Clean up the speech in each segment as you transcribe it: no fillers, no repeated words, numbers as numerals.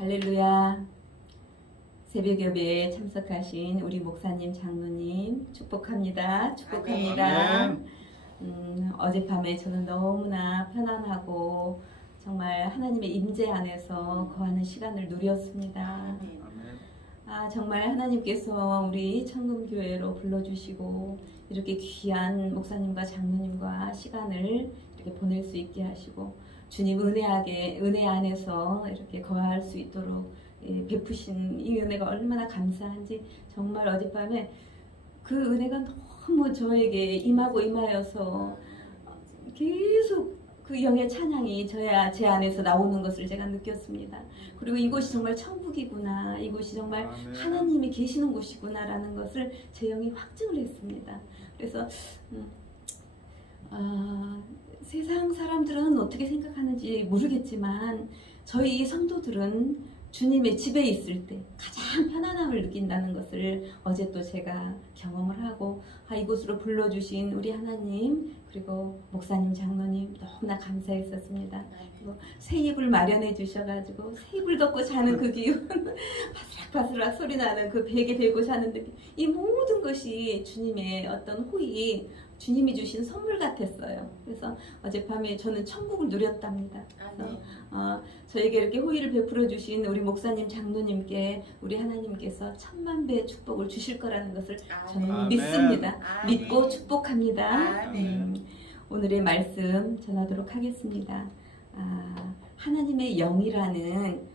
할렐루야. 새벽 예배에 참석하신 우리 목사님, 장로님 축복합니다. 축복합니다. 어젯밤에 저는 너무나 편안하고 정말 하나님의 임재 안에서 거하는 시간을 누렸습니다. 정말 하나님께서 우리 청금교회로 불러주시고 이렇게 귀한 목사님과 장로님과 시간을 이렇게 보낼 수 있게 하시고 주님 은혜 안에서 이렇게 거할 수 있도록 베푸신 이 은혜가 얼마나 감사한지 정말 어젯밤에 그 은혜가 너무 저에게 임하여서 계속 그 영의 찬양이 제 안에서 나오는 것을 제가 느꼈습니다. 그리고 이곳이 정말 천국이구나, 이곳이 정말 하나님이 계시는 곳이구나라는 것을 제 영이 확증을 했습니다. 그래서 세상 사람들은 어떻게 생각하는지 모르겠지만 저희 성도들은 주님의 집에 있을 때 가장 편안함을 느낀다는 것을 어제 또 제가 경험을 하고 이곳으로 불러주신 우리 하나님 그리고 목사님, 장로님 너무나 감사했었습니다. 그리고 새 이불 마련해 주셔가지고 새 이불 덮고 자는 그 기운 바스락바스락 소리 나는 그 베개 베고 자는 느낌, 이 모든 것이 주님의 어떤 호의, 주님이 주신 선물 같았어요. 그래서 어젯밤에 저는 천국을 누렸답니다. 그래서 저에게 이렇게 호의를 베풀어 주신 우리 목사님, 장로님께 우리 하나님께서 천만 배의 축복을 주실 거라는 것을 저는 믿습니다. 믿고 축복합니다. 오늘의 말씀 전하도록 하겠습니다. 하나님의 영이라는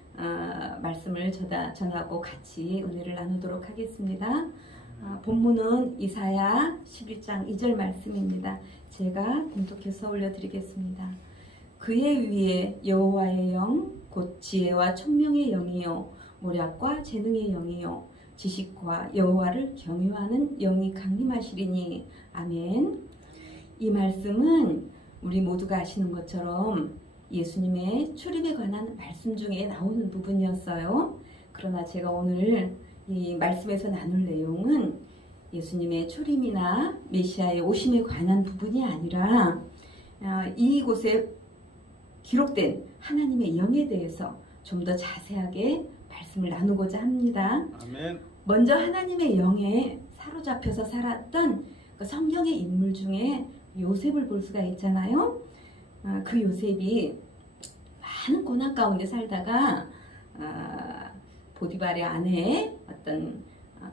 말씀을 전하고 같이 은혜를 나누도록 하겠습니다. 본문은 이사야 11장 2절 말씀입니다. 제가 봉독해서 올려드리겠습니다. 그의 위에 여호와의 영, 곧 지혜와 총명의 영이요 모략과 재능의 영이요 지식과 여호와를 경유하는 영이 강림하시리니. 아멘. 이 말씀은 우리 모두가 아시는 것처럼 예수님의 출입에 관한 말씀 중에 나오는 부분이었어요. 그러나 제가 오늘 이 말씀에서 나눌 내용은 예수님의 초림이나 메시아의 오심에 관한 부분이 아니라 이곳에 기록된 하나님의 영에 대해서 좀 더 자세하게 말씀을 나누고자 합니다. 아멘. 먼저 하나님의 영에 사로잡혀서 살았던 그 성경의 인물 중에 요셉을 볼 수가 있잖아요. 그 요셉이 많은 고난 가운데 살다가 보디발의 아내의 어떤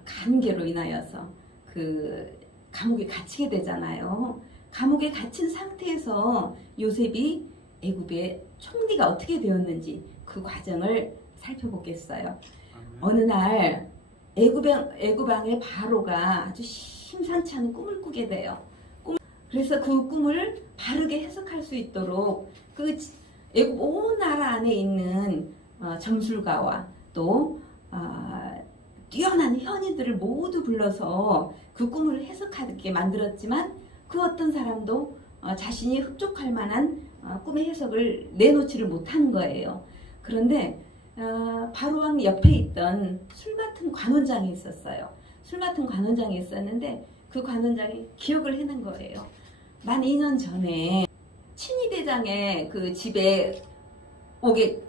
간계로 인하여서 그 감옥에 갇히게 되잖아요. 감옥에 갇힌 상태에서 요셉이 애굽의 총리가 어떻게 되었는지 그 과정을 살펴보겠어요. 어느 날 애굽 왕의 바로가 아주 심상치 않은 꿈을 꾸게 돼요. 그래서 그 꿈을 바르게 해석할 수 있도록 그 애굽 온 나라 안에 있는 점술가와 또 뛰어난 현인들을 모두 불러서 그 꿈을 해석하게 만들었지만 그 어떤 사람도 자신이 흡족할 만한 꿈의 해석을 내놓지를 못하는 거예요. 그런데 바로왕 옆에 있던 술 맡은 관원장이 있었어요. 술 맡은 관원장이 있었는데 그 관원장이 기억을 해낸 거예요. 만 2년 전에 친위대장의 그 집에 오게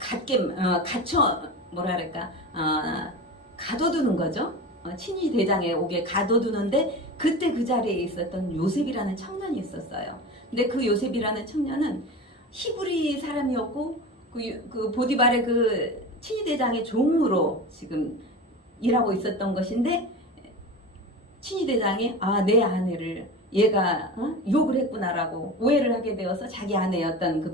가둬두는 거죠. 친위대장에 오게 가둬두는데 그때 그 자리에 있었던 요셉이라는 청년이 있었어요. 근데 그 요셉이라는 청년은 히브리 사람이었고 그 보디발의 그 친위대장의 종으로 지금 일하고 있었던 것인데 친위대장이 내 아내를 얘가 유혹을 했구나라고 오해를 하게 되어서 자기 아내였던 그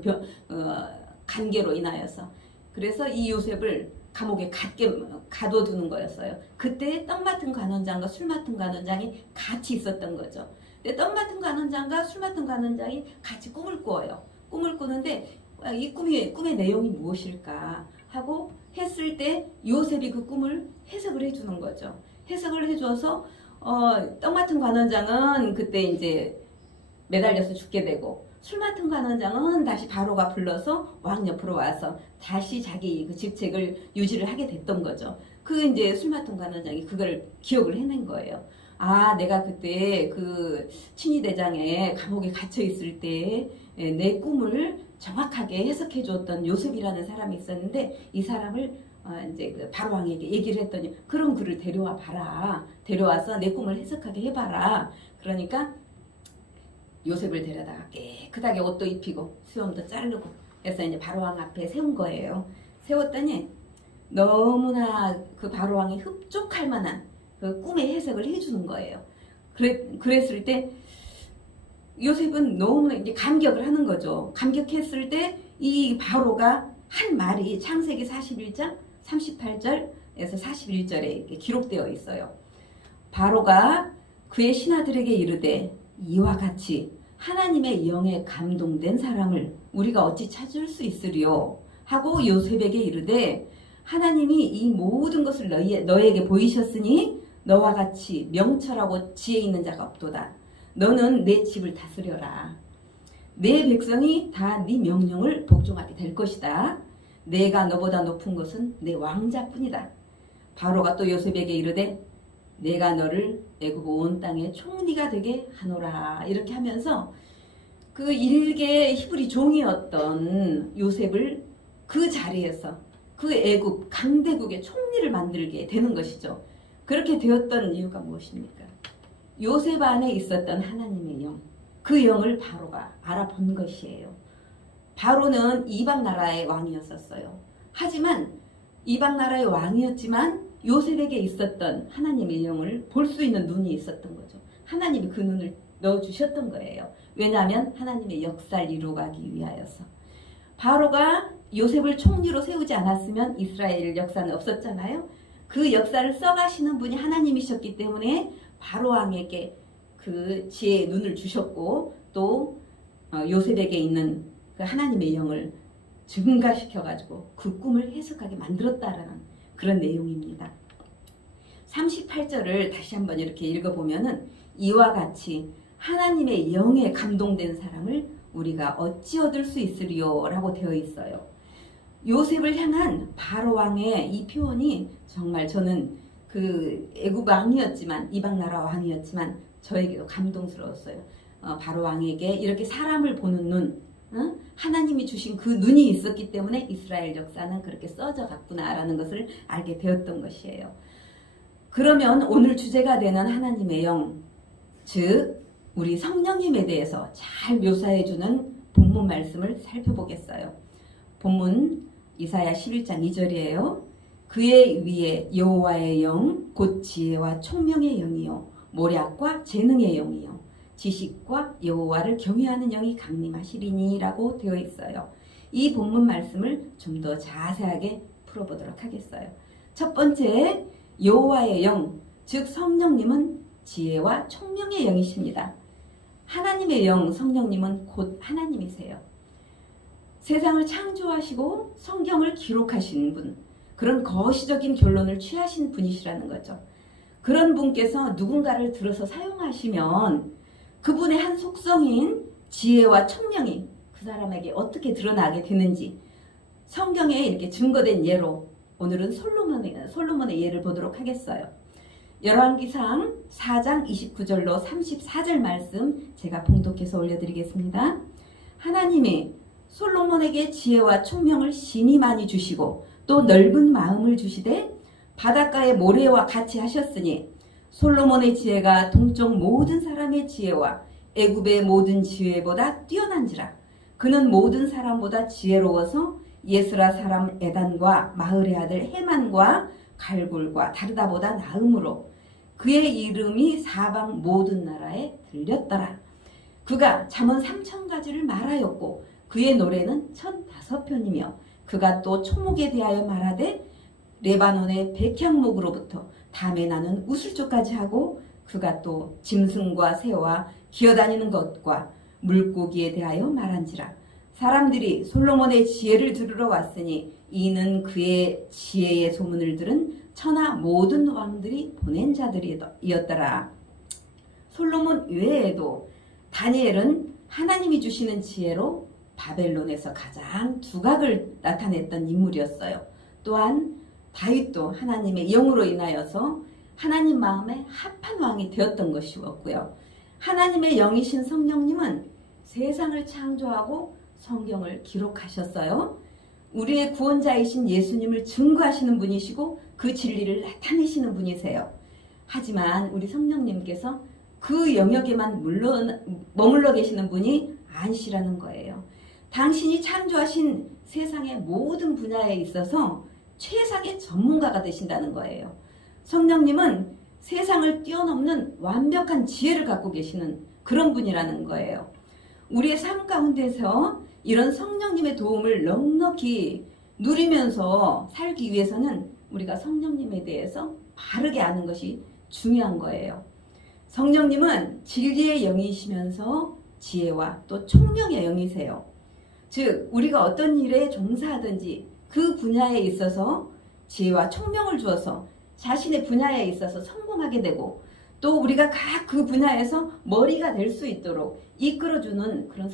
관계로 인하여서 그래서 이 요셉을 감옥에 가둬두는 거였어요. 그때 떡 맡은 관원장과 술 맡은 관원장이 같이 있었던 거죠. 근데 떡 맡은 관원장과 술 맡은 관원장이 같이 꿈을 꿔요. 꿈을 꾸는데 이 꿈의 내용이 무엇일까 하고 했을 때 요셉이 그 꿈을 해석을 해주는 거죠. 해석을 해줘서 떡 맡은 관원장은 그때 이제 매달려서 죽게 되고 술 맡은 관원장은 다시 바로가 불러서 왕 옆으로 와서 다시 자기 그 직책을 유지를 하게 됐던 거죠. 그 이제 술 맡은 관원장이 그걸 기억을 해낸 거예요. 내가 그때 그 친위대장의 감옥에 갇혀 있을 때 내 꿈을 정확하게 해석해 주었던 요셉이라는 사람이 있었는데 이 사람을 이제 그 바로 왕에게 얘기를 했더니 그럼 그를 데려와 봐라. 데려와서 내 꿈을 해석하게 해봐라. 그러니까 요셉을 데려다가 깨끗하게 옷도 입히고 수염도 자르고 해서 이제 바로 왕 앞에 세운 거예요. 세웠더니 너무나 그 바로 왕이 흡족할 만한 그 꿈의 해석을 해주는 거예요. 그랬을 때 요셉은 너무 이제 감격을 하는 거죠. 감격했을 때 이 바로가 한 말이 창세기 41장 38절에서 41절에 기록되어 있어요. 바로가 그의 신하들에게 이르되 이와 같이 하나님의 영에 감동된 사람을 우리가 어찌 찾을 수 있으리요 하고 요셉에게 이르되 하나님이 이 모든 것을 너에게 보이셨으니 너와 같이 명철하고 지혜 있는 자가 없도다. 너는 내 집을 다스려라. 내 백성이 다 네 명령을 복종하게 될 것이다. 내가 너보다 높은 것은 내 왕자뿐이다. 바로가 또 요셉에게 이르되 내가 너를 애굽 온 땅의 총리가 되게 하노라. 이렇게 하면서 그 일개 히브리 종이었던 요셉을 그 자리에서 그 애굽 강대국의 총리를 만들게 되는 것이죠. 그렇게 되었던 이유가 무엇입니까? 요셉 안에 있었던 하나님의 영, 그 영을 바로가 알아본 것이에요. 바로는 이방 나라의 왕이었었어요. 하지만 이방 나라의 왕이었지만 요셉에게 있었던 하나님의 영을 볼 수 있는 눈이 있었던 거죠. 하나님이 그 눈을 넣어주셨던 거예요. 왜냐하면 하나님의 역사를 이루어가기 위하여서. 바로가 요셉을 총리로 세우지 않았으면 이스라엘 역사는 없었잖아요. 그 역사를 써가시는 분이 하나님이셨기 때문에 바로 왕에게 그 지혜의 눈을 주셨고 또 요셉에게 있는 그 하나님의 영을 증가시켜가지고 그 꿈을 해석하게 만들었다라는 그런 내용입니다. 38절을 다시 한번 이렇게 읽어보면은 이와 같이 하나님의 영에 감동된 사람을 우리가 어찌 얻을 수 있으리요 라고 되어 있어요. 요셉을 향한 바로 왕의 이 표현이 정말 저는 그 애굽 왕이었지만 이방 나라 왕이었지만 저에게도 감동스러웠어요. 바로 왕에게 이렇게 사람을 보는 눈, 하나님이 주신 그 눈이 있었기 때문에 이스라엘 역사는 그렇게 써져 갔구나라는 것을 알게 되었던 것이에요. 그러면 오늘 주제가 되는 하나님의 영, 즉 우리 성령님에 대해서 잘 묘사해주는 본문 말씀을 살펴보겠어요. 본문 이사야 11장 2절이에요. 그의 위에 여호와의 영, 곧 지혜와 총명의 영이요 모략과 재능의 영이요 지식과 여호와를 경외하는 영이 강림하시리니 라고 되어 있어요. 이 본문 말씀을 좀 더 자세하게 풀어보도록 하겠어요. 첫 번째, 여호와의 영, 즉 성령님은 지혜와 총명의 영이십니다. 하나님의 영, 성령님은 곧 하나님이세요. 세상을 창조하시고 성경을 기록하신 분, 그런 거시적인 결론을 취하신 분이시라는 거죠. 그런 분께서 누군가를 들어서 사용하시면 그분의 한 속성인 지혜와 총명이 그 사람에게 어떻게 드러나게 되는지 성경에 이렇게 증거된 예로 오늘은 솔로몬의 예를 보도록 하겠어요. 열왕기상 4장 29절로 34절 말씀 제가 봉독해서 올려드리겠습니다. 하나님이 솔로몬에게 지혜와 총명을 심히 많이 주시고 또 넓은 마음을 주시되 바닷가의 모래와 같이 하셨으니 솔로몬의 지혜가 동쪽 모든 사람의 지혜와 애굽의 모든 지혜보다 뛰어난지라. 그는 모든 사람보다 지혜로워서 예스라 사람 에단과 마을의 아들 헤만과 갈굴과 다르다보다 나음으로 그의 이름이 사방 모든 나라에 들렸더라. 그가 잠언 3000가지를 말하였고 그의 노래는 1005편이며 그가 또 초목에 대하여 말하되 레바논의 백향목으로부터 담에 나는 우슬초까지 하고 그가 또 짐승과 새와 기어다니는 것과 물고기에 대하여 말한지라. 사람들이 솔로몬의 지혜를 들으러 왔으니 이는 그의 지혜의 소문을 들은 천하 모든 왕들이 보낸 자들이었더라. 솔로몬 외에도 다니엘은 하나님이 주시는 지혜로 바벨론에서 가장 두각을 나타냈던 인물이었어요. 또한 다윗도 하나님의 영으로 인하여서 하나님 마음에 합한 왕이 되었던 것이었고요. 하나님의 영이신 성령님은 세상을 창조하고 성경을 기록하셨어요. 우리의 구원자이신 예수님을 증거하시는 분이시고 그 진리를 나타내시는 분이세요. 하지만 우리 성령님께서 그 영역에만 머물러 계시는 분이 아니시라는 거예요. 당신이 창조하신 세상의 모든 분야에 있어서 최상의 전문가가 되신다는 거예요. 성령님은 세상을 뛰어넘는 완벽한 지혜를 갖고 계시는 그런 분이라는 거예요. 우리의 삶 가운데서 이런 성령님의 도움을 넉넉히 누리면서 살기 위해서는 우리가 성령님에 대해서 바르게 아는 것이 중요한 거예요. 성령님은 진리의 영이시면서 지혜와 또 총명의 영이세요. 즉 우리가 어떤 일에 종사하든지 그 분야에 있어서 지혜와 총명을 주어서 자신의 분야에 있어서 성공하게 되고 또 우리가 각 그 분야에서 머리가 될 수 있도록 이끌어주는 그런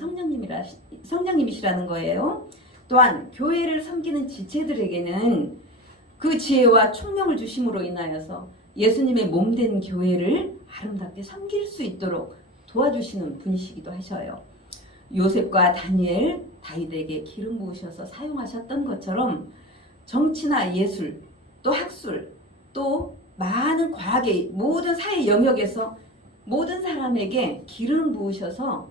성령님이시라는 거예요. 또한 교회를 섬기는 지체들에게는 그 지혜와 총명을 주심으로 인하여서 예수님의 몸된 교회를 아름답게 섬길 수 있도록 도와주시는 분이시기도 하셔요. 요셉과 다니엘, 다윗에게 기름 부으셔서 사용하셨던 것처럼 정치나 예술, 또 학술, 또 많은 과학의 모든 사회 영역에서 모든 사람에게 기름 부으셔서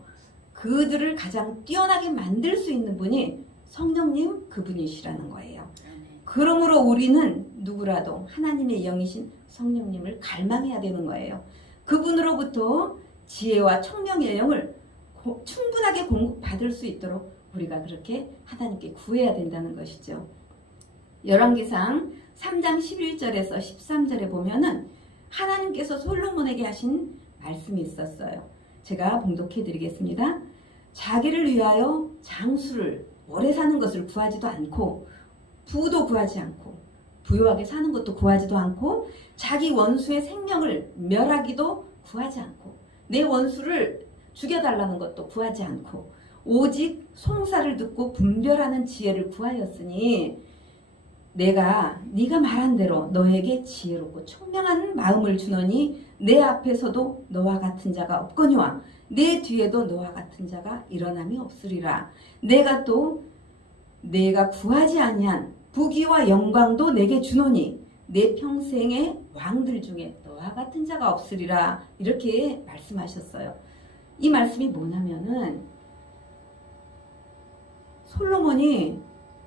그들을 가장 뛰어나게 만들 수 있는 분이 성령님 그분이시라는 거예요. 그러므로 우리는 누구라도 하나님의 영이신 성령님을 갈망해야 되는 거예요. 그분으로부터 지혜와 총명의 영을 충분하게 공급받을 수 있도록 우리가 그렇게 하나님께 구해야 된다는 것이죠. 열왕기상 3장 11절에서 13절에 보면은 하나님께서 솔로몬에게 하신 말씀이 있었어요. 제가 봉독해 드리겠습니다. 자기를 위하여 장수를 오래 사는 것을 구하지도 않고 부도 구하지 않고 부유하게 사는 것도 구하지도 않고 자기 원수의 생명을 멸하기도 구하지 않고 내 원수를 죽여달라는 것도 구하지 않고 오직 송사를 듣고 분별하는 지혜를 구하였으니 내가 네가 말한 대로 너에게 지혜롭고 총명한 마음을 주노니 내 앞에서도 너와 같은 자가 없거니와 내 뒤에도 너와 같은 자가 일어남이 없으리라. 내가 구하지 아니한 부귀와 영광도 내게 주노니 내 평생의 왕들 중에 너와 같은 자가 없으리라. 이렇게 말씀하셨어요. 이 말씀이 뭐냐면은 솔로몬이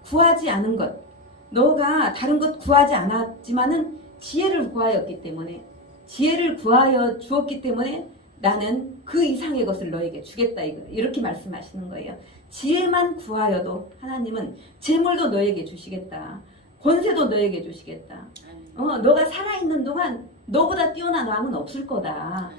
구하지 않은 것, 너가 다른 것 구하지 않았지만은 지혜를 구하였기 때문에 지혜를 구하여 주었기 때문에 나는 그 이상의 것을 너에게 주겠다. 이렇게 말씀하시는 거예요. 지혜만 구하여도 하나님은 재물도 너에게 주시겠다. 권세도 너에게 주시겠다. 너가 살아있는 동안 너보다 뛰어난 왕은 없을 거다.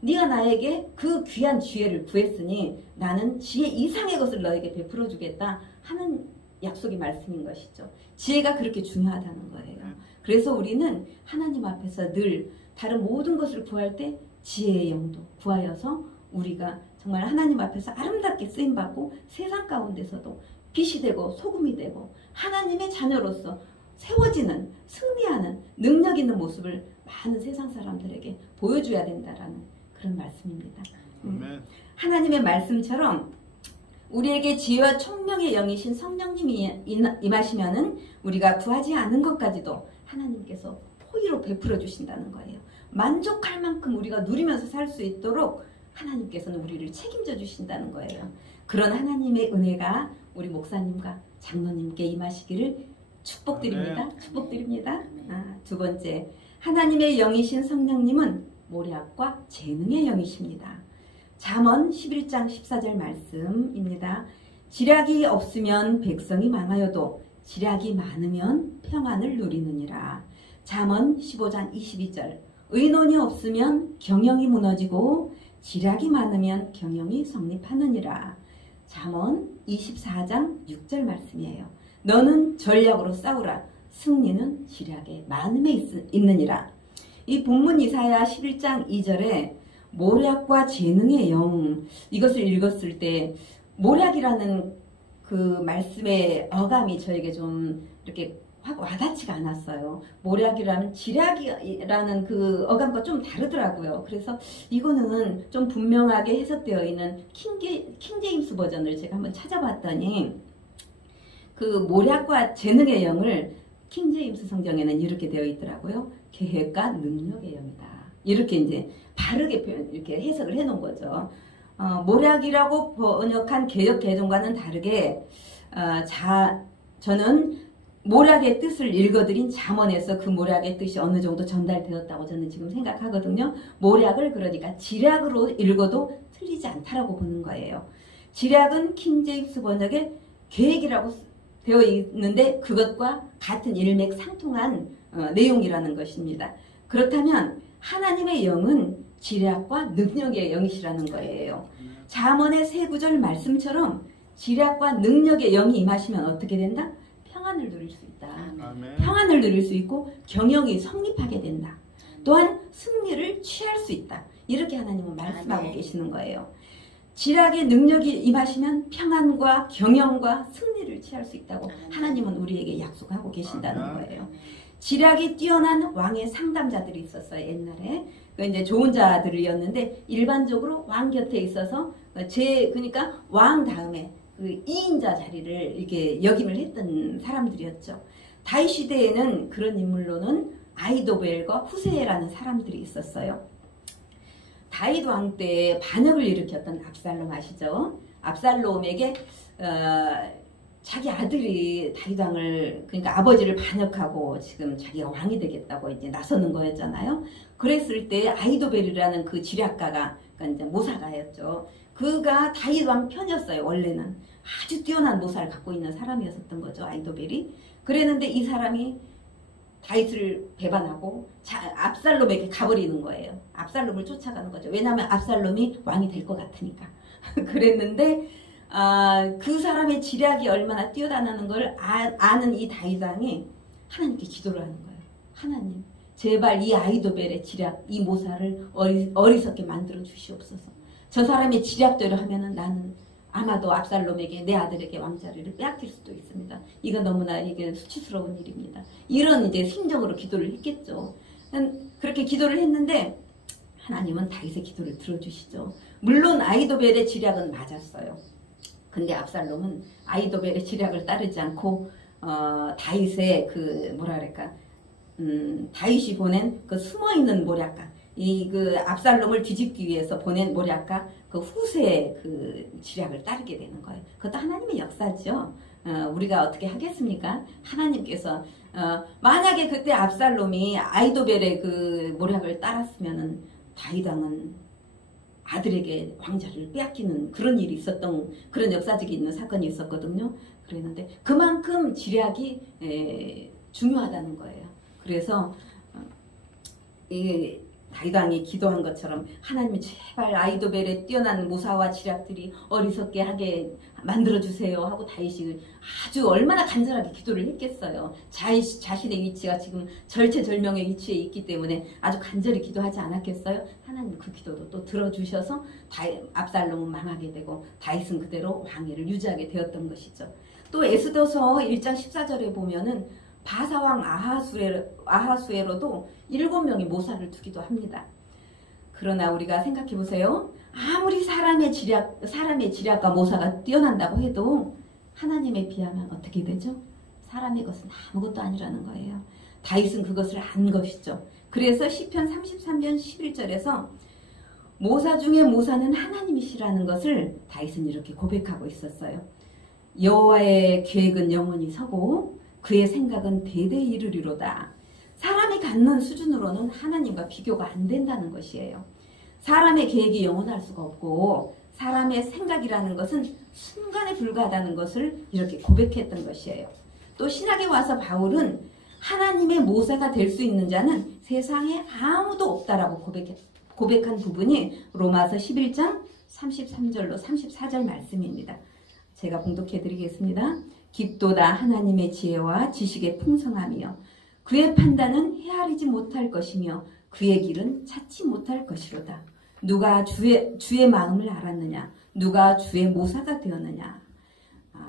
네가 나에게 그 귀한 지혜를 구했으니 나는 지혜 이상의 것을 너에게 베풀어 주겠다 하는 약속의 말씀인 것이죠. 지혜가 그렇게 중요하다는 거예요. 그래서 우리는 하나님 앞에서 늘 다른 모든 것을 구할 때 지혜의 영도 구하여서 우리가 정말 하나님 앞에서 아름답게 쓰임받고 세상 가운데서도 빛이 되고 소금이 되고 하나님의 자녀로서 세워지는 승리하는 능력 있는 모습을 많은 세상 사람들에게 보여줘야 된다라는 그런 말씀입니다. 하나님의 말씀처럼 우리에게 지혜와 총명의 영이신 성령님이 임하시면은 우리가 구하지 않은 것까지도 하나님께서 호의로 베풀어 주신다는 거예요. 만족할 만큼 우리가 누리면서 살 수 있도록 하나님께서는 우리를 책임져 주신다는 거예요. 그런 하나님의 은혜가 우리 목사님과 장로님께 임하시기를 축복드립니다. 축복드립니다. 두 번째, 하나님의 영이신 성령님은 모략과 재능의 영이십니다. 잠언 11장 14절 말씀입니다. 지략이 없으면 백성이 망하여도 지략이 많으면 평안을 누리느니라. 잠언 15장 22절 의논이 없으면 경영이 무너지고 지략이 많으면 경영이 성립하느니라. 잠언 24장 6절 말씀이에요. 너는 전략으로 싸우라. 승리는 지략의 많음에 있느니라. 이 본문 이사야 11장 2절에 모략과 재능의 영, 이것을 읽었을 때 모략이라는 그 말씀의 어감이 저에게 좀 이렇게 확 와닿지가 않았어요. 모략이라는 지략이라는 그 어감과 좀 다르더라고요. 그래서 이거는 좀 분명하게 해석되어 있는 킹제임스 버전을 제가 한번 찾아봤더니 그 모략과 재능의 영을 킹제임스 성경에는 이렇게 되어 있더라고요. 계획과 능력의 영이다. 이렇게 이제 바르게 이렇게 해석을 해 놓은 거죠. 모략이라고 번역한 개역 개정과는 다르게 저는 모략의 뜻을 읽어드린 잠언에서 그 모략의 뜻이 어느 정도 전달되었다고 저는 지금 생각하거든요. 모략을 그러니까 지략으로 읽어도 틀리지 않다라고 보는 거예요. 지략은 킹제임스 번역의 계획이라고 되어 있는데 그것과 같은 일맥상통한 내용이라는 것입니다. 그렇다면 하나님의 영은 지략과 능력의 영이시라는 거예요. 잠언의 세 구절 말씀처럼 지략과 능력의 영이 임하시면 어떻게 된다? 평안을 누릴 수 있다. 아멘. 평안을 누릴 수 있고 경영이 성립하게 된다. 또한 승리를 취할 수 있다. 이렇게 하나님은 말씀하고 아멘. 계시는 거예요. 지략의 능력이 임하시면 평안과 경영과 승리를 취할 수 있다고 하나님은 우리에게 약속하고 계신다는 거예요. 지략이 뛰어난 왕의 상담자들이 있었어요. 옛날에 그 이제 좋은 자들이었는데 일반적으로 왕 곁에 있어서 그러니까 왕 다음에 그 2인자 자리를 이렇게 역임을 했던 사람들이었죠. 다윗 시대에는 그런 인물로는 아이도벨과 후세라는 사람들이 있었어요. 다윗 왕 때 반역을 일으켰던 압살롬 아시죠? 압살롬에게 자기 아들이 다윗 왕을 그러니까 아버지를 반역하고 지금 자기가 왕이 되겠다고 이제 나서는 거였잖아요. 그랬을 때 아이도벨이라는 그 지략가가 그러니까 이제 모사가였죠. 그가 다윗 왕 편이었어요. 원래는 아주 뛰어난 모사를 갖고 있는 사람이었던 거죠. 아이도벨이. 그랬는데 이 사람이 다윗을 배반하고 압살롬에게 가버리는 거예요. 압살롬을 쫓아가는 거죠. 왜냐하면 압살롬이 왕이 될 것 같으니까. 그랬는데 그 사람의 지략이 얼마나 뛰어다니는 걸 아는 이 다윗 왕이 하나님께 기도를 하는 거예요. 하나님, 제발 이 아이도벨의 지략, 이 모사를 어리석게 만들어 주시옵소서. 저 사람의 지략대로 하면은 나는 아마도 압살롬에게 내 아들에게 왕자리를 빼앗길 수도 있습니다. 이거 너무나 이게 수치스러운 일입니다. 이런 이제 심정으로 기도를 했겠죠. 그렇게 기도를 했는데 하나님은 다윗의 기도를 들어주시죠. 물론 아이도벨의 지략은 맞았어요. 근데 압살롬은 아이도벨의 지략을 따르지 않고 다윗의 그 뭐라 그럴까 다윗이 보낸 그 숨어있는 모략가 그 압살롬을 뒤집기 위해서 보낸 모략가 그 후세의 그 지략을 따르게 되는 거예요. 그것도 하나님의 역사죠. 우리가 어떻게 하겠습니까? 하나님께서 만약에 그때 압살롬이 아이도벨의 그 모략을 따랐으면은 다윗 왕은 아들에게 왕자를 빼앗기는 그런 일이 있었던 그런 역사적인 있는 사건이 있었거든요. 그랬는데 그만큼 지략이 중요하다는 거예요. 그래서 이 다윗 왕이 기도한 것처럼 하나님 제발 아이도벨의 뛰어난 모사와 지략들이 어리석게 하게 만들어주세요 하고 다윗이 아주 얼마나 간절하게 기도를 했겠어요. 자신의 위치가 지금 절체절명의 위치에 있기 때문에 아주 간절히 기도하지 않았겠어요. 하나님 그 기도도 또 들어주셔서 압살롬은 망하게 되고 다윗은 그대로 왕위를 유지하게 되었던 것이죠. 또 에스더서 1장 14절에 보면은 바사왕 아하수에로도 7명이 모사를 두기도 합니다. 그러나 우리가 생각해 보세요. 아무리 사람의 지략과 모사가 뛰어난다고 해도 하나님에 비하면 어떻게 되죠? 사람의 것은 아무것도 아니라는 거예요. 다윗은 그것을 안 것이죠. 그래서 시편 33편 11절에서 모사 중에 모사는 하나님이시라는 것을 다윗은 이렇게 고백하고 있었어요. 여호와의 계획은 영원히 서고 그의 생각은 대대에 이르리로다. 사람이 갖는 수준으로는 하나님과 비교가 안 된다는 것이에요. 사람의 계획이 영원할 수가 없고 사람의 생각이라는 것은 순간에 불과하다는 것을 이렇게 고백했던 것이에요. 또 신학에 와서 바울은 하나님의 모사가 될 수 있는 자는 세상에 아무도 없다라고 고백한 부분이 로마서 11장 33절로 34절 말씀입니다. 제가 봉독해 드리겠습니다. 깊도다 하나님의 지혜와 지식의 풍성함이여 그의 판단은 헤아리지 못할 것이며 그의 길은 찾지 못할 것이로다. 누가 주의 마음을 알았느냐? 누가 주의 모사가 되었느냐?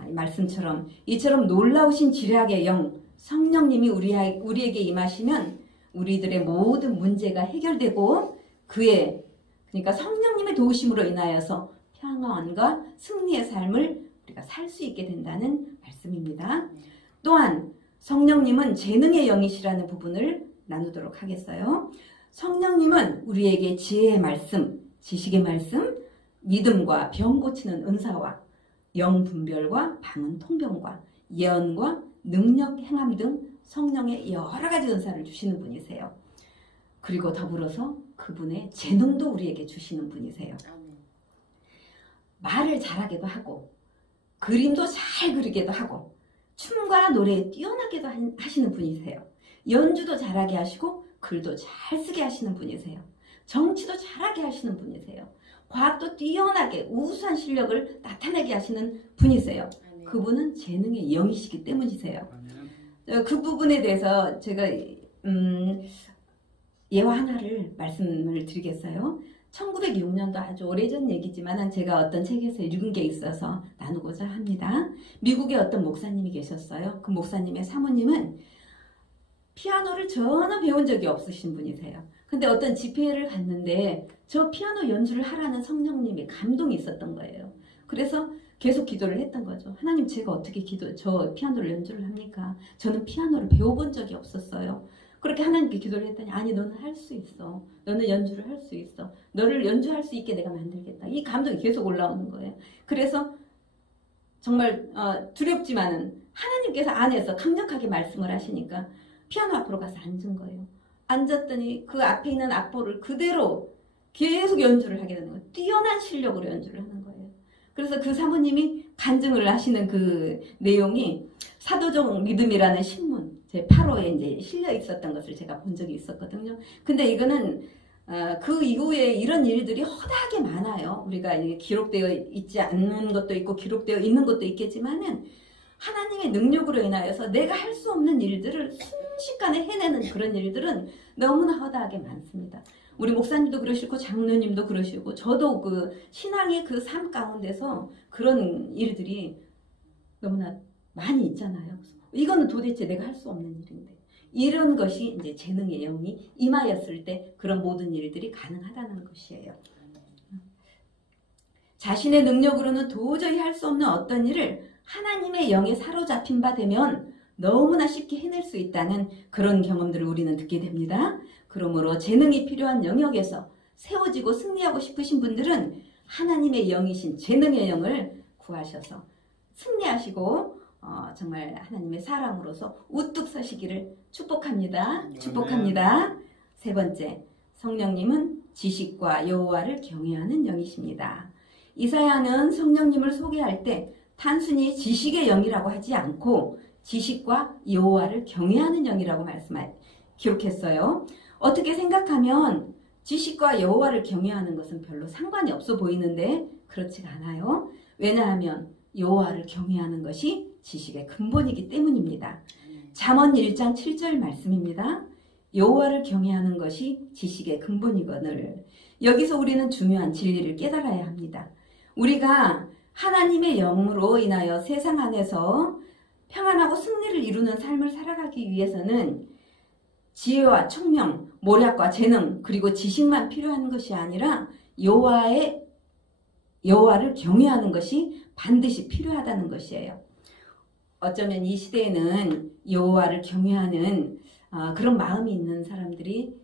이 말씀처럼 이처럼 놀라우신 지략의 영, 성령님이 우리에게 임하시면 우리들의 모든 문제가 해결되고 그러니까 성령님의 도우심으로 인하여서 평안과 승리의 삶을 우리가 살 수 있게 된다는 말씀입니다. 또한 성령님은 재능의 영이시라는 부분을 나누도록 하겠어요. 성령님은 우리에게 지혜의 말씀, 지식의 말씀, 믿음과 병 고치는 은사와 영 분별과 방언 통병과 예언과 능력 행함 등 성령의 여러 가지 은사를 주시는 분이세요. 그리고 더불어서 그분의 재능도 우리에게 주시는 분이세요. 말을 잘하기도 하고 그림도 잘 그리기도 하고 춤과 노래에 뛰어나게도 하시는 분이세요. 연주도 잘하게 하시고 글도 잘 쓰게 하시는 분이세요. 정치도 잘하게 하시는 분이세요. 과학도 뛰어나게 우수한 실력을 나타내게 하시는 분이세요. 그분은 재능의 영이시기 때문이세요. 그 부분에 대해서 제가 예화 하나를 말씀을 드리겠어요. 1906년도 아주 오래전 얘기지만 제가 어떤 책에서 읽은 게 있어서 나누고자 합니다. 미국에 어떤 목사님이 계셨어요. 그 목사님의 사모님은 피아노를 전혀 배운 적이 없으신 분이세요. 근데 어떤 집회를 갔는데 저 피아노 연주를 하라는 성령님의 감동이 있었던 거예요. 그래서 계속 기도를 했던 거죠. 하나님, 제가 어떻게 저 피아노를 연주를 합니까? 저는 피아노를 배워본 적이 없었어요. 그렇게 하나님께 기도를 했더니 아니, 너는 할 수 있어. 너는 연주를 할 수 있어. 너를 연주할 수 있게 내가 만들겠다. 이 감동이 계속 올라오는 거예요. 그래서 정말 두렵지만은 하나님께서 안에서 강력하게 말씀을 하시니까 피아노 앞으로 가서 앉은 거예요. 앉았더니 그 앞에 있는 악보를 그대로 계속 연주를 하게 되는 거예요. 뛰어난 실력으로 연주를 하는 거예요. 그래서 그 사모님이 간증을 하시는 그 내용이 사도적 믿음이라는 신문 제 8호에 이제 실려 있었던 것을 제가 본 적이 있었거든요. 근데 이거는 그 이후에 이런 일들이 허다하게 많아요. 우리가 기록되어 있지 않는 것도 있고 기록되어 있는 것도 있겠지만은 하나님의 능력으로 인하여서 내가 할 수 없는 일들을 순식간에 해내는 그런 일들은 너무나 허다하게 많습니다. 우리 목사님도 그러시고 장로님도 그러시고 저도 그 신앙의 그 삶 가운데서 그런 일들이 너무나 많이 있잖아요. 이거는 도대체 내가 할 수 없는 일인데 이런 것이 이제 재능의 영이 임하였을 때 그런 모든 일들이 가능하다는 것이에요. 자신의 능력으로는 도저히 할 수 없는 어떤 일을 하나님의 영에 사로잡힌 바 되면 너무나 쉽게 해낼 수 있다는 그런 경험들을 우리는 듣게 됩니다. 그러므로 재능이 필요한 영역에서 세워지고 승리하고 싶으신 분들은 하나님의 영이신 재능의 영을 구하셔서 승리하시고 정말 하나님의 사람으로서 우뚝 서시기를 축복합니다. 축복합니다. 세 번째, 성령님은 지식과 여호와를 경외하는 영이십니다. 이사야는 성령님을 소개할 때 단순히 지식의 영이라고 하지 않고 지식과 여호와를 경외하는 영이라고 기록했어요. 어떻게 생각하면 지식과 여호와를 경외하는 것은 별로 상관이 없어 보이는데 그렇지가 않아요. 왜냐하면 여호와를 경외하는 것이 지식의 근본이기 때문입니다. 잠언 1장 7절 말씀입니다. 여호와를 경외하는 것이 지식의 근본이거늘. 여기서 우리는 중요한 진리를 깨달아야 합니다. 우리가 하나님의 영으로 인하여 세상 안에서 평안하고 승리를 이루는 삶을 살아가기 위해서는 지혜와 총명, 모략과 재능, 그리고 지식만 필요한 것이 아니라 여호와를 경외하는 것이 반드시 필요하다는 것이에요. 어쩌면 이 시대에는 여호와를 경외하는 그런 마음이 있는 사람들이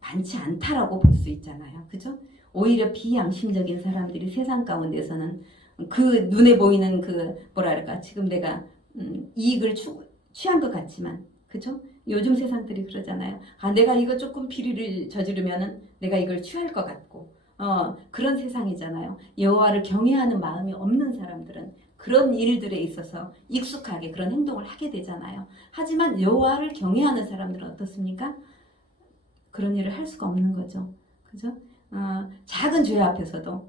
많지 않다라고 볼 수 있잖아요. 그죠? 오히려 비양심적인 사람들이 세상 가운데서는 그 눈에 보이는 지금 내가 이익을 취한 것 같지만, 그죠? 요즘 세상들이 그러잖아요. 내가 이거 조금 비리를 저지르면은 내가 이걸 취할 것 같고, 그런 세상이잖아요. 여호와를 경외하는 마음이 없는 사람들은 그런 일들에 있어서 익숙하게 그런 행동을 하게 되잖아요. 하지만 여호와를 경외하는 사람들은 어떻습니까? 그런 일을 할 수가 없는 거죠. 그죠? 작은 죄 앞에서도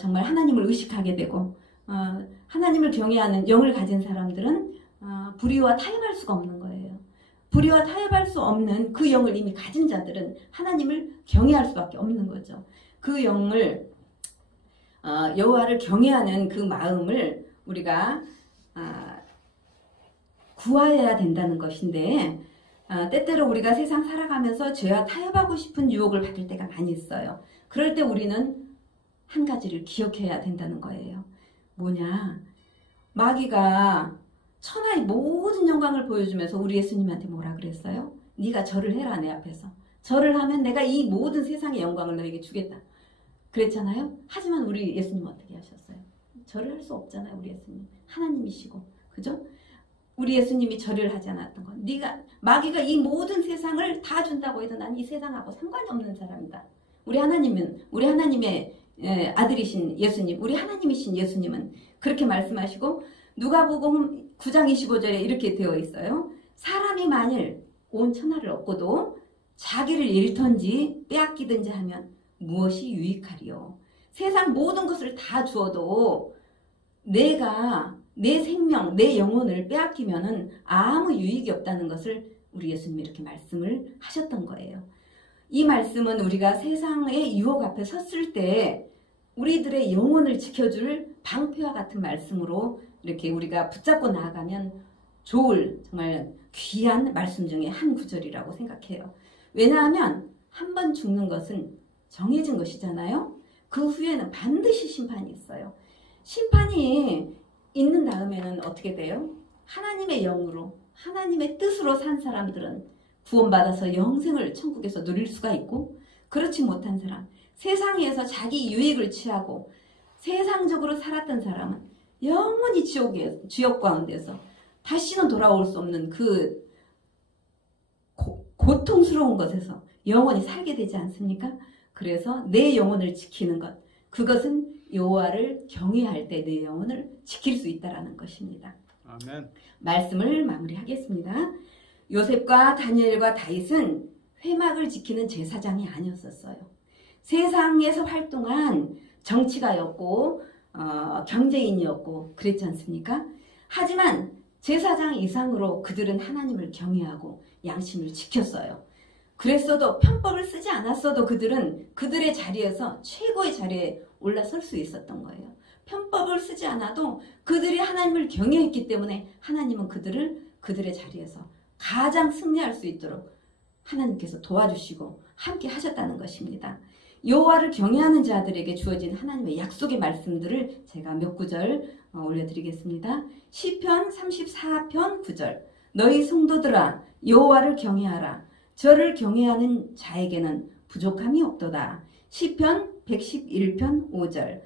정말 하나님을 의식하게 되고 하나님을 경외하는 영을 가진 사람들은 불의와 타협할 수가 없는 거예요. 불의와 타협할 수 없는 그 영을 이미 가진 자들은 하나님을 경외할 수밖에 없는 거죠. 그 영을 여호와를 경외하는 그 마음을 우리가 구하여야 된다는 것인데 때때로 우리가 세상 살아가면서 죄와 타협하고 싶은 유혹을 받을 때가 많이 있어요. 그럴 때 우리는 한 가지를 기억해야 된다는 거예요. 뭐냐? 마귀가 천하의 모든 영광을 보여주면서 우리 예수님한테 뭐라 그랬어요? 네가 절을 해라 내 앞에서. 절을 하면 내가 이 모든 세상의 영광을 너에게 주겠다. 그랬잖아요. 하지만 우리 예수님 어떻게 하셨어요? 절을 할 수 없잖아요. 우리 예수님 하나님이시고, 그죠? 우리 예수님이 절을 하지 않았던 건 마귀가 이 모든 세상을 다 준다고 해도 난 이 세상하고 상관이 없는 사람이다. 우리 하나님의 아들이신 예수님, 우리 하나님이신 예수님은 그렇게 말씀하시고, 누가복음 9장 25절에 이렇게 되어 있어요. 사람이 만일 온 천하를 얻고도 자기를 잃던지 빼앗기든지 하면 무엇이 유익하리요? 세상 모든 것을 다 주어도 내가 내 생명, 내 영혼을 빼앗기면은 아무 유익이 없다는 것을 우리 예수님이 이렇게 말씀을 하셨던 거예요. 이 말씀은 우리가 세상의 유혹 앞에 섰을 때 우리들의 영혼을 지켜줄 방패와 같은 말씀으로 이렇게 우리가 붙잡고 나아가면 좋을 정말 귀한 말씀 중에 한 구절이라고 생각해요. 왜냐하면 한 번 죽는 것은 정해진 것이잖아요. 그 후에는 반드시 심판이 있어요. 심판이 있는 다음에는 어떻게 돼요? 하나님의 영으로, 하나님의 뜻으로 산 사람들은 구원받아서 영생을 천국에서 누릴 수가 있고, 그렇지 못한 사람, 세상에서 자기 유익을 취하고 세상적으로 살았던 사람은 영원히 지옥 가운데서 다시는 돌아올 수 없는 그 고통스러운 것에서 영원히 살게 되지 않습니까? 그래서 내 영혼을 지키는 것, 그것은 여호와를 경외할 때 내 영혼을 지킬 수 있다라는 것입니다. 아멘. 말씀을 마무리하겠습니다. 요셉과 다니엘과 다윗은 회막을 지키는 제사장이 아니었었어요. 세상에서 활동한 정치가였고 경제인이었고 그랬지 않습니까? 하지만 제사장 이상으로 그들은 하나님을 경외하고 양심을 지켰어요. 그랬어도 편법을 쓰지 않았어도 그들은 그들의 자리에서 최고의 자리에 올라설 수 있었던 거예요. 편법을 쓰지 않아도 그들이 하나님을 경외했기 때문에 하나님은 그들의 자리에서 가장 승리할 수 있도록 하나님께서 도와주시고 함께 하셨다는 것입니다. 여호와를 경외하는 자들에게 주어진 하나님의 약속의 말씀들을 제가 몇 구절 올려드리겠습니다. 시편 34편 9절, 너희 성도들아 여호와를 경외하라. 저를 경외하는 자에게는 부족함이 없도다. 시편 111편 5절,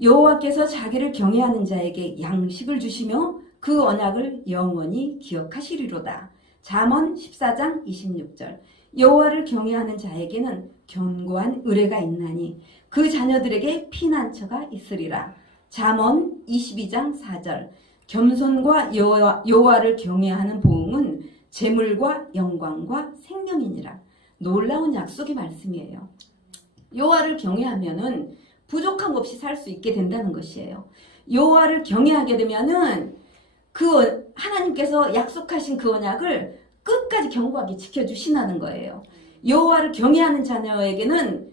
여호와께서 자기를 경외하는 자에게 양식을 주시며 그 언약을 영원히 기억하시리로다. 잠언 14장 26절, 여호와를 경외하는 자에게는 견고한 의뢰가 있나니 그 자녀들에게 피난처가 있으리라. 잠언 22장 4절, 겸손과 여호와를 경외하는 보응은 재물과 영광과 생명이니라. 놀라운 약속의 말씀이에요. 여호와를 경외하면은 부족함 없이 살 수 있게 된다는 것이에요. 여호와를 경외하게 되면은 그 하나님께서 약속하신 그 언약을 끝까지 견고하게 지켜주신다는 거예요. 여호와를 경외하는 자녀에게는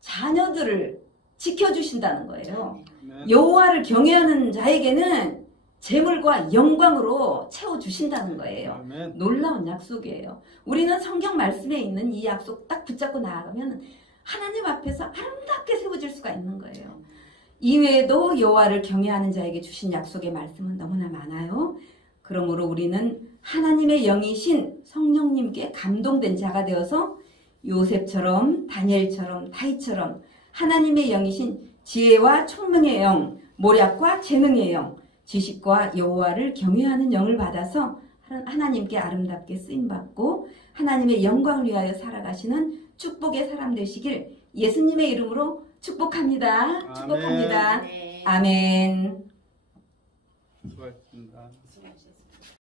자녀들을 지켜주신다는 거예요. 여호와를 경외하는 자에게는 재물과 영광으로 채워주신다는 거예요. 아멘. 놀라운 약속이에요. 우리는 성경 말씀에 있는 이 약속 딱 붙잡고 나아가면 하나님 앞에서 아름답게 세워질 수가 있는 거예요. 이외에도 여호와를 경외하는 자에게 주신 약속의 말씀은 너무나 많아요. 그러므로 우리는 하나님의 영이신 성령님께 감동된 자가 되어서 요셉처럼 다니엘처럼 다윗처럼 하나님의 영이신 지혜와 총명의 영, 모략과 재능의 영, 지식과 여호와를 경외하는 영을 받아서 하나님께 아름답게 쓰임받고 하나님의 영광을 위하여 살아가시는 축복의 사람 되시길 예수님의 이름으로 축복합니다. 아멘. 축복합니다. 네. 아멘. 수고하셨습니다. 수고하셨습니다.